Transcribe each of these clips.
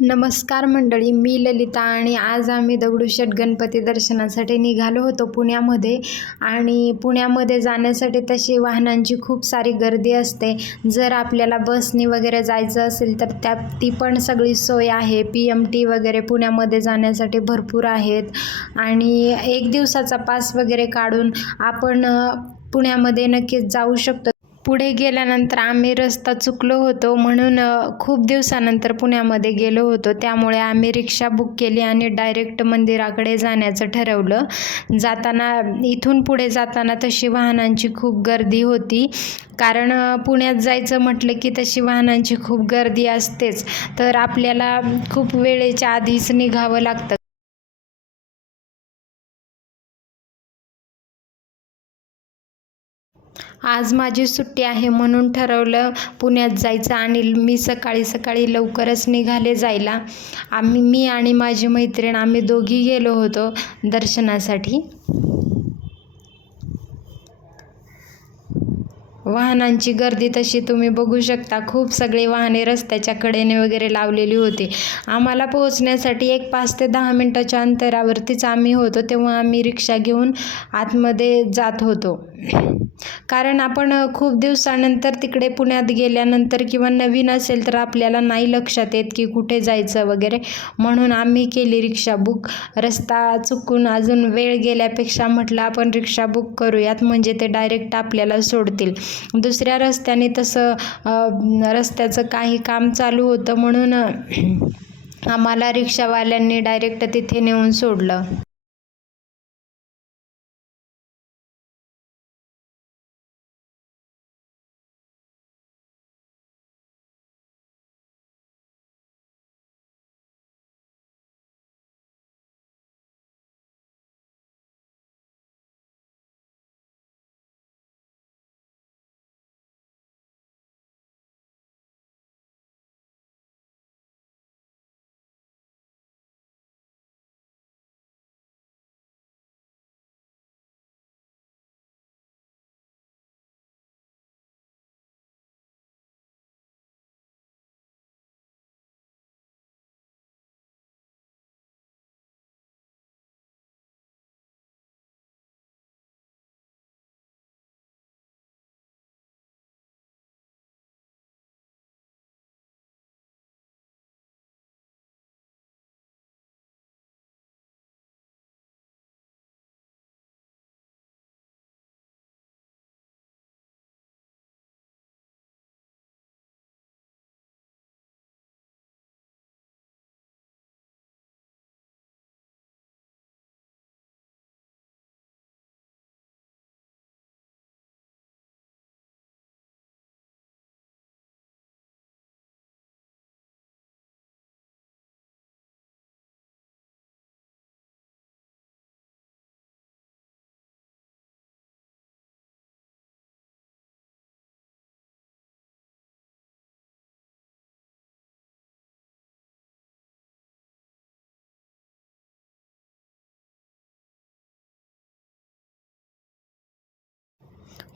नमस्कार मंडळी मी ललिता आणि आज आम्ही दगडूशेठ गणपती दर्शनासाठी निघालो होतो पुण्यामध्ये. आणि पुण्यामध्ये जाण्यासाठी तशी वाहनांची खूप सारी गर्दी असते. जर आपल्याला बसनी वगैरे जायचं असेल तर त्या ती पण सगळी सोय आहे. पी एम टी वगैरे पुण्यामध्ये जाण्यासाठी भरपूर आहेत. आणि एक दिवसाचा पास वगैरे काढून आपण पुण्यामध्ये नक्कीच जाऊ शकतो. पुढे गेल्यानंतर आम्ही रस्ता चुकलो होतो म्हणून खूप दिवसानंतर पुण्यामध्ये गेलो होतो. त्यामुळे आम्ही रिक्षा बुक केली आणि डायरेक्ट मंदिराकडे जाण्याचं ठरवलं. जाताना इथून पुढे जाताना तशी वाहनांची खूप गर्दी होती. कारण पुण्यात जायचं म्हटलं की तशी वाहनांची खूप गर्दी असतेच. तर आपल्याला खूप वेळेच्या आधीच निघावं लागतं. आज माझी सुट्टी आहे म्हणून ठरवलं पुण्यात जायचं आणि मी सकाळी सकाळी लवकरच निघाले जायला. आम्ही मी आणि माझी मैत्रीण आम्ही दोघी गेलो होतो दर्शनासाठी. वाहनांची गर्दी तशी तुम्ही बघू शकता. खूप सगळे वाहने रस्त्याच्या कडेने वगैरे लावलेली होती. आम्हाला पोहोचण्यासाठी एक पाच ते दहा मिनटाच्या अंतरावरतीच आम्ही होतो तेव्हा आम्ही रिक्षा घेऊन आतमध्ये जात होतो. कारण आपण खूप दिवसानंतर तिकडे पुण्यात गेल्यानंतर किंवा नवीन असेल तर आपल्याला नाही लक्षात येत की कुठे जायचं वगैरे. म्हणून आम्ही केली रिक्षा बुक. रस्ता चुकून अजून वेळ गेल्यापेक्षा म्हटलं आपण रिक्षा बुक करूयात म्हणजे ते डायरेक्ट आपल्याला सोडतील. दुसऱ्या रस्त्याने तसं रस्त्याचं काही काम चालू होतं म्हणून आम्हाला रिक्षावाल्यांनी डायरेक्ट तिथे नेऊन सोडलं.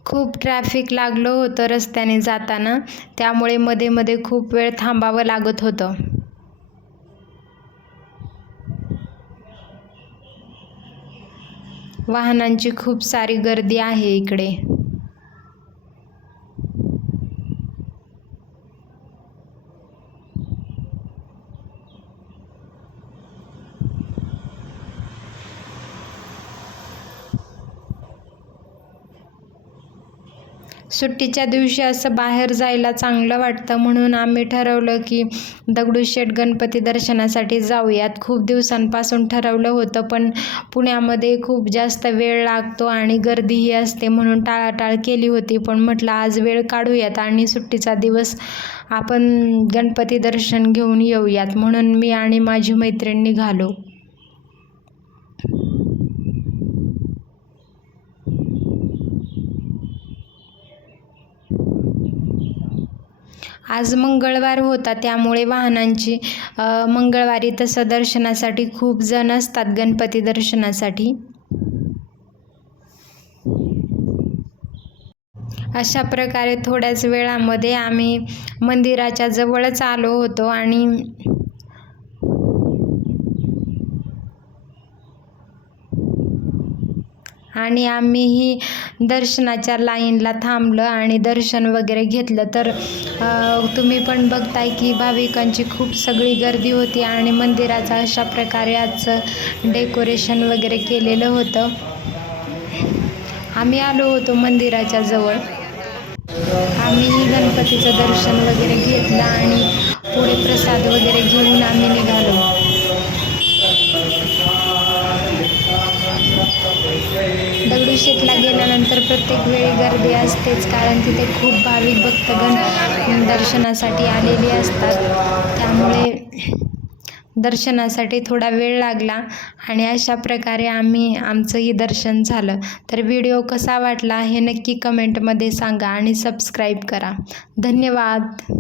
खूप ट्रॅफिक लागलं होतं रस्त्याने जाताना. त्यामुळे मध्ये मध्ये खूप वेळ थांबावं लागत होतं. वाहनांची खूप सारी गर्दी आहे इकडे. सुट्टीच्या दिवशी असं बाहेर जायला चांगलं वाटतं म्हणून आम्ही ठरवलं की दगडूशेठ गणपती दर्शनासाठी जाऊयात. खूप दिवसांपासून ठरवलं होतं पण पुण्यामध्ये खूप जास्त वेळ लागतो आणि गर्दीही असते म्हणून टाळाटाळ केली होती. पण म्हटलं आज वेळ काढूयात आणि सुट्टीचा दिवस आपण गणपती दर्शन घेऊन येऊयात. म्हणून मी आणि माझी मैत्रीण निघालो. आज मंगळवार होता त्यामुळे वाहनांची मंगळवारी तसं दर्शनासाठी खूप जण असतात गणपती दर्शनासाठी. अशा प्रकारे थोड्याच वेळामध्ये आम्ही मंदिराच्या जवळच आलो होतो आणि आणि आम्हीही दर्शनाच्या लाईनला थांबलं आणि दर्शन वगैरे घेतलं. तर तुम्ही पण बघताय की भाविकांची खूप सगळी गर्दी होती आणि मंदिराचं अशा प्रकारे आजचं डेकोरेशन वगैरे केलेलं होतं. आम्ही आलो होतो मंदिराच्या जवळ. आम्ही गणपतीचं दर्शन वगैरे घेतलं आणि पुढे प्रसाद वगैरे घेऊन आम्ही निघा दगडूशेठला गेल्यानंतर प्रत्येक वेळी गर्दी असतेच कारण तिथे खूप भाविक भक्तगण दर्शनासाठी आलेले असतात. त्यामुळे दर्शनासाठी थोडा वेळ लागला आणि अशा प्रकारे आम्ही आमचंही दर्शन झालं. तर व्हिडिओ कसा वाटला हे नक्की कमेंटमध्ये सांगा आणि सबस्क्राईब करा. धन्यवाद.